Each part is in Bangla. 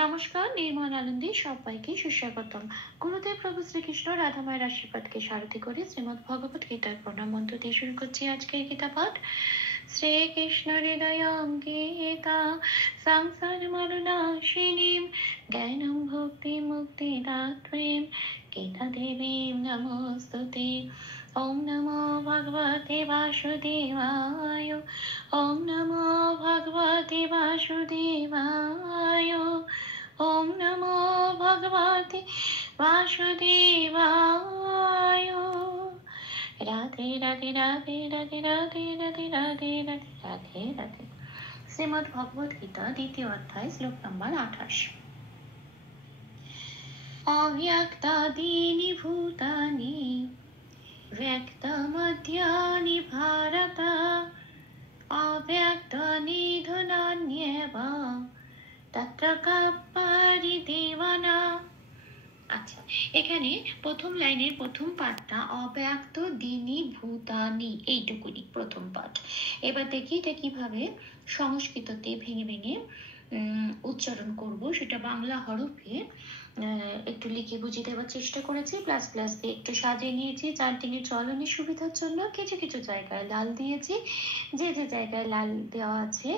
নমস্কার, নির্মল আনন্দে সবাইকে সুস্বাগতম। গুরুদেব প্রভু শ্রীকৃষ্ণ রাধামায়ের আশীর্বাদকে সারথি করে শ্রীমদ ভগবত গীতার প্রণাম মন্ত্র দিয়ে শুরু করছি আজকের গীতা পাঠ। শ্রীকৃষ্ণ হৃদয়ং গীতা সংসার মরণাশিনীম জ্ঞানম ভক্তি মুক্তি দাত্রীম গীতা দেবীম নমস্তুতে। ওম নমো ভগবতে বাসুদেবায়। ওম নমো ভগবতে বাসুদেবায়। ওম নমো ভগবতে বাসুদেবায়। রাধে রাধে রাধে রাধে রাধে রাধে রাধে রাধে রাধে রাধে। শ্রীমদ্ ভগবত গীতা দ্বিতীয় অধ্যায় শ্লোক নম্বর 28। অব্যক্তাদীনি ভূতানি ব্যক্তমধ্যানি ভারত অব্যক্তনিধনান্যেব তত্র কা পরিদেবনা। আচ্ছা, এখানে প্রথম লাইনের প্রথম পাঠটা অব্যক্ত দিনী ভূতানি, এইটুকুনি প্রথম পাঠ। এবার দেখি এটা কিভাবে সংস্কৃততে ভেঙে ভেঙে উচ্চারণ করব, সেটা বাংলা হরফে একটু লিখে বুঝিয়ে দেওয়ার চেষ্টা করেছি। প্লাস প্লাস দিয়ে একটু সাজিয়ে নিয়েছি চান্টিং এর চলনের সুবিধার জন্য। কিছু কিছু জায়গায় লাল দিয়েছি, যে যে জায়গায় লাল দেওয়া আছে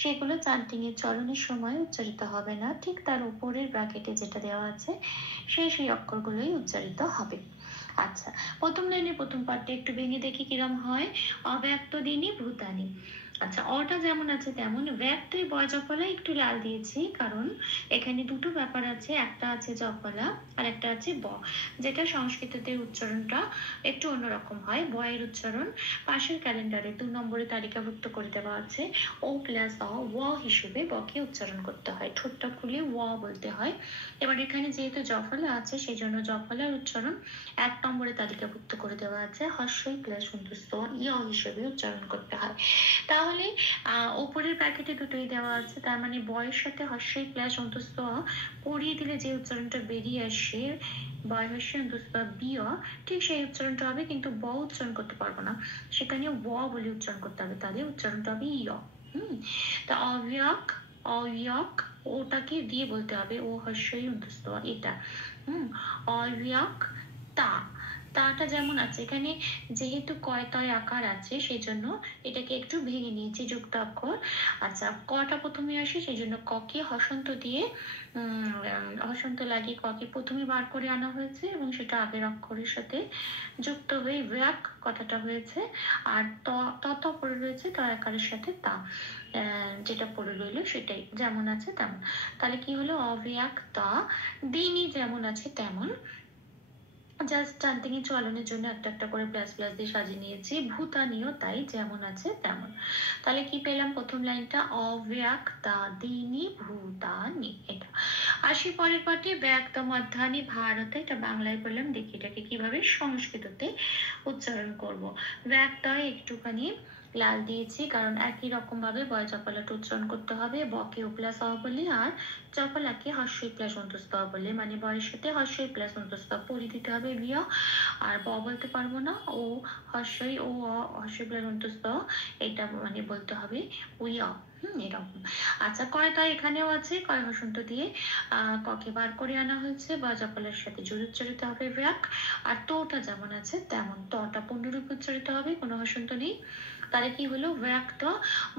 সেগুলো চান্টিং এর চলনের সময় উচ্চারিত হবে না, ঠিক তার উপরের ব্র্যাকেটে যেটা দেওয়া আছে সেই অক্ষরগুলোই উচ্চারিত হবে। আচ্ছা, প্রথম লাইনের প্রথম পাঠটা একটু ভেঙে দেখি কিরম হয়। অব্যক্ত দিনী ভূতানি। আচ্ছা, অটা যেমন আছে তেমন ব্যক্তই বয় জফলা একটু লাল দিয়েছি, কারণ এখানে দুটো ব্যাপার আছে, একটা আছে জফলা আর একটা আছে ব, যেটা সংস্কৃততে উচ্চারণটা একটু অন্যরকম হয়। বয়ের উচ্চারণ পাশের ক্যালেন্ডারে 2 নম্বরে তালিকাভুক্ত করে দেওয়া আছে। ও প্লাস ও হিসেবে বকে উচ্চারণ করতে হয়, ঠোঁটটা খুলে ওয়া বলতে হয়। এবার এখানে যেহেতু জফলা আছে সেই জন্য জফলার উচ্চারণ 1 নম্বরে তালিকাভুক্ত করে দেওয়া আছে, হর্ষই প্লাস অন্তস্থ ইয় হিসেবে উচ্চারণ করতে হয়। তাহলে উপরের প্যাকেটে দুটোই দেওয়া আছে, তার মানে বয়ের সাথে হর্ষই প্লাস অন্তস্থ পড়িয়ে দিলে যে উচ্চারণটা বেরিয়ে আসে বয় হর্ষই অন্তস্থ বিয়, ঠিক সেই উচ্চারণটা হবে, কিন্তু ব উচ্চারণ করতে পারবো না, সেখানে ও বলে উচ্চারণ করতে হবে, তাহলে উচ্চারণটা হবে ইয়। তা অব্যক অব্যক ওটাকে দিয়ে বলতে হবে ও হর্ষই অন্তস্থ এটা। অব্যক তা, তাটা যেমন আছে এখানে যেহেতু কয় তয় আকার আছে সেই জন্য এটাকে একটু ভেঙে নিয়েছি যুক্ত অক্ষর। আচ্ছা, কটা প্রথমে আসে সেই জন্য ককে হসন্ত দিয়ে হসন্ত লাগিয়ে ককে প্রথমে বার করে আনা হয়েছে এবং সেটা আগের অক্ষরের সাথে যুক্ত হয়ে ব্যাক কথাটা হয়েছে। আর তত পড়ে রয়েছে তয় আকারের সাথে তা, যেটা পড়ে রইল সেটাই যেমন আছে তেমন। তাহলে কি হলো, অব্যক্ত দিনই যেমন আছে তেমন, জাস্ট চান্টিং এর চলনের জন্য একটা একটা করে প্লাস প্লাস দিয়ে সাজিয়ে নিয়েছি। ভূতানিও তাই, যেমন আছে তেমন। তাহলে কি পেলাম, প্রথম লাইনটা অব্যক্তাদিনী ভূতানি, এটা। আসি পরের পাঠে, ব্যক্ত মধ্যানি ভারত, এটা বাংলায় বললাম, দেখি এটাকে কিভাবে সংস্কৃততে উচ্চারণ করব। ব্যক্ত একটুখানি লাল দিয়েছি কারণ একই রকম ভাবে বয় জফলাটা উচ্চারণ করতে হবে, বকে ও প্লাস অ বলে আর জফলাকে হর্ষই প্লাস অন্তস্থ বলে, মানে বয়ের সাথে হর্ষই প্লাস অন্তস্থ পড়ে দিতে হবে বিয়, আর ব বলতে পারবো না, ও হর্ষই ও হর্ষই প্লাস অন্তস্থ এটা মানে বলতে হবে উইয়, এরকম। আচ্ছা, কয়টা এখানেও আছে, কয় হসন্ত দিয়ে ককে বার করে আনা হয়েছে, বা জফলার সাথে জোরে উচ্চারিত হবে ব্যাক। আর তোটা যেমন আছে তেমন, তটা পূর্ণরূপে উচ্চারিত হবে, কোনো হসন্ত নেই। তাহলে কি হলো, ব্যক্ত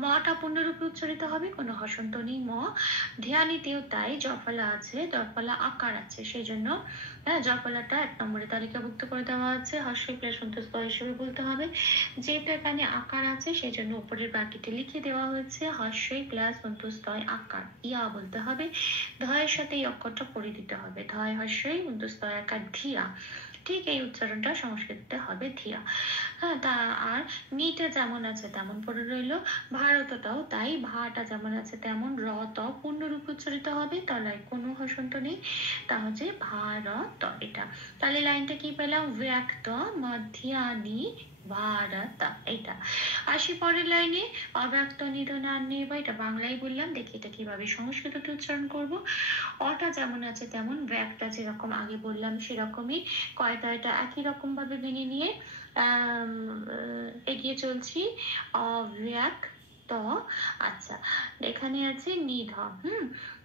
মটা পূর্ণরূপে উচ্চারিত হবে, কোনো হসন্ত নেই ম। ধ্যানীতেও তাই, জফলা আছে, জফলা আকার আছে, সেই জন্য জফলাটা 1 নম্বরে তালিকাভুক্ত করে দেওয়া আছে, হর্ষই প্লাস অন্তস্থ হিসেবে বলতে হবে। যেহেতু এখানে আকার আছে সেই জন্য উপরের বাকিতে লিখে দেওয়া হয়েছে হর্ষই প্লাস অন্তস্থ আকার, ইয়া বলতে হবে। ধয়ের সাথে এই অক্ষরটা পড়ে দিতে হবে, ধয় হর্ষই অন্তস্থ আকার ধিয়া, ঠিক এই উচ্চারণটা সংস্কৃততে হবে ধিয়া। হ্যাঁ, তা আর নিটা যেমন আছে তেমন পড়ে রইল। ভারতটাও তাই, ভাটা যেমন আছে তেমন, র ত পূর্ণরূপে উচ্চারিত হবে, তলায় কোনো হসন্ত নেই, তা হচ্ছে ভারত, এটা। তাহলে লাইনটা কি পেলাম, ব্যক্ত মধ্যানি ভারত, এটা। আসি পরের লাইনে, অব্যক্ত নিধনান্যে, বা এটা বাংলায় বললাম, দেখি এটা কিভাবে সংস্কৃততে উচ্চারণ করব। অটা যেমন আছে তেমন, ব্যাকটা যেরকম আগে বললাম সেরকমই, কয়টা এটা একই রকম ভাবে ভেঙে নিয়ে এগিয়ে চলছি। অব্যক্ত ত। আচ্ছা, এখানে আছে নিধ।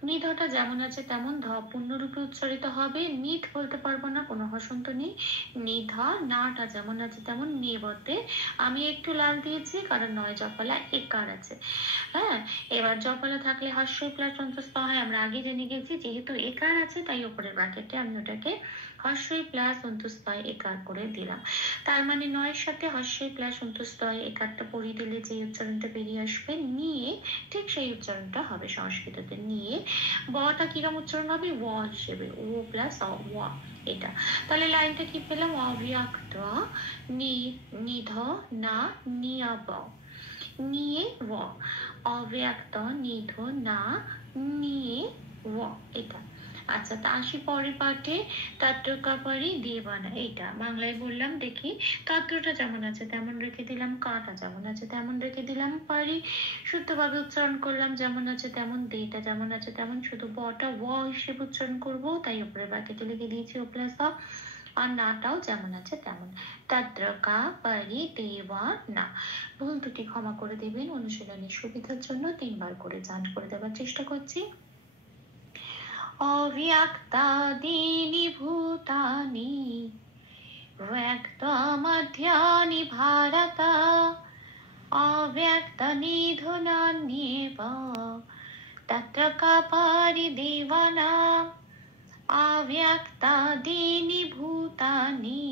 নিধটা যেমন আছে তেমন ধ পূর্ণরূপে উচ্চারিত হবে। নিধ বলতে পারবো না, কোনো হসন্ত নেই। নিধ। নাটা যেমন আছে তেমন নেবতে। আমি একটু লাল দিয়েছি কারণ নয় জফলা একার আছে। হ্যাঁ, এবার জফলা থাকলে হর্ষই প্লাস অন্তস্থ হয়, আমরা আগে জেনে গেছি। যেহেতু একার আছে তাই উপরের ব্র্যাকেটে আমি ওটাকে হর্ষই প্লাস অন্তস্থয় একার করে দিলাম। তার মানে নয়ের সাথে হর্ষই প্লাস অন্তস্থয় একারটা পড়িয়ে দিলে যে উচ্চারণটা বেরিয়ে আসবে নিয়ে, ঠিক সেই উচ্চারণটা হবে সংস্কৃততে। নিয়ে বটা কিরম উচ্চারণ হবে? ও হিসেবে, ও প্লাস অ এটা। তাহলে লাইনটা কি পেলাম? অব্যক্ত নিধ না নিয়ব নিয়ে ও, অব্যক্ত নিধ না নিয়ে ও, এটা। আচ্ছা, তা আসি পরের পাঠে। তাত্রকাপারি দেবানা, এইটা বাংলায় বললাম। দেখি, তাত্রটা যেমন আছে তেমন রেখে দিলাম, কাটা যেমন আছে তেমন রেখে দিলাম, পারি শুদ্ধভাবে উচ্চারণ করলাম যেমন আছে তেমন, দেটা যেমন আছে তেমন, শুধু বটা ও হিসেবে উচ্চারণ করবো তাই উপরে ব্র্যাকেটে লিখে দিয়েছি ও প্লাস অ। আর নাটাও যেমন আছে তেমন। তাত্রকা পারি দেওয়া না। ভুল দুটি ক্ষমা করে দেবেন, অনুশীলনের সুবিধার জন্য 3বার করে যাঞ্চ করে দেওয়ার চেষ্টা করছি। অব্যক্তাদীনি ভূতানি ব্যক্তমধ্যানি ভারত অব্যক্তনিধনান্যেব তত্র কা পরিদেবনা। অব্যক্তাদীনি ভূতানি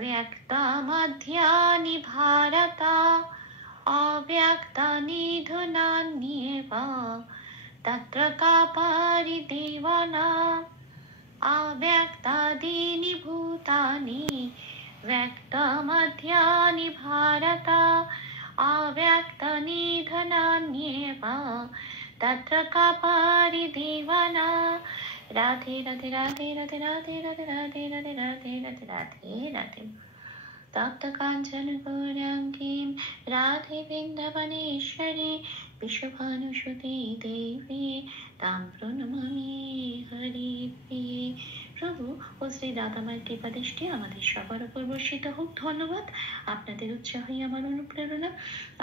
ব্যক্তমধ্যানি ভারত অব্যক্তনিধনান্যেব তত্র কা পরিদেবনা। অব্যক্তাদীনি ভূতানি ব্যক্তমধ্যানি ভারত অব্যক্তনিধনান্যেব তত্র কা পরিদেবনা। রাধে রাধে রাধে রাধে রাধে রাধে রাধে রাধে রাধে রাধে রাধে রাধে। তপ্ত কাঞ্চন গৌরাঙ্গীম রাধে বৃন্দাবনেশ্বরী বিশ্বভানুসুতে দেবী তাম প্রণমামি হরি প্রিয়ে। প্রভু ও শ্রী দাদামায়ের কৃপাদৃষ্টি আমাদের সবার উপর বর্ষিত হোক। ধন্যবাদ, আপনাদের উৎসাহই আমার অনুপ্রেরণা।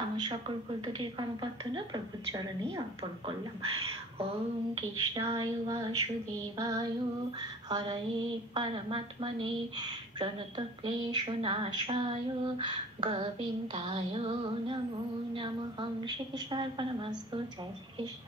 আমার সকল ভুল ত্রুটির ক্ষমা প্রার্থনা প্রভুর চরণেই অর্পণ করলাম। ওম কৃষ্ণায় বাসুদেবায় হরয়ে পরমাত্মনে প্রণতক্লেশনাশায় গোবিন্দায় নমো নমঃ। শ্রীকৃষ্ণার্পণমস্তু। জয় শ্রীকৃষ্ণ।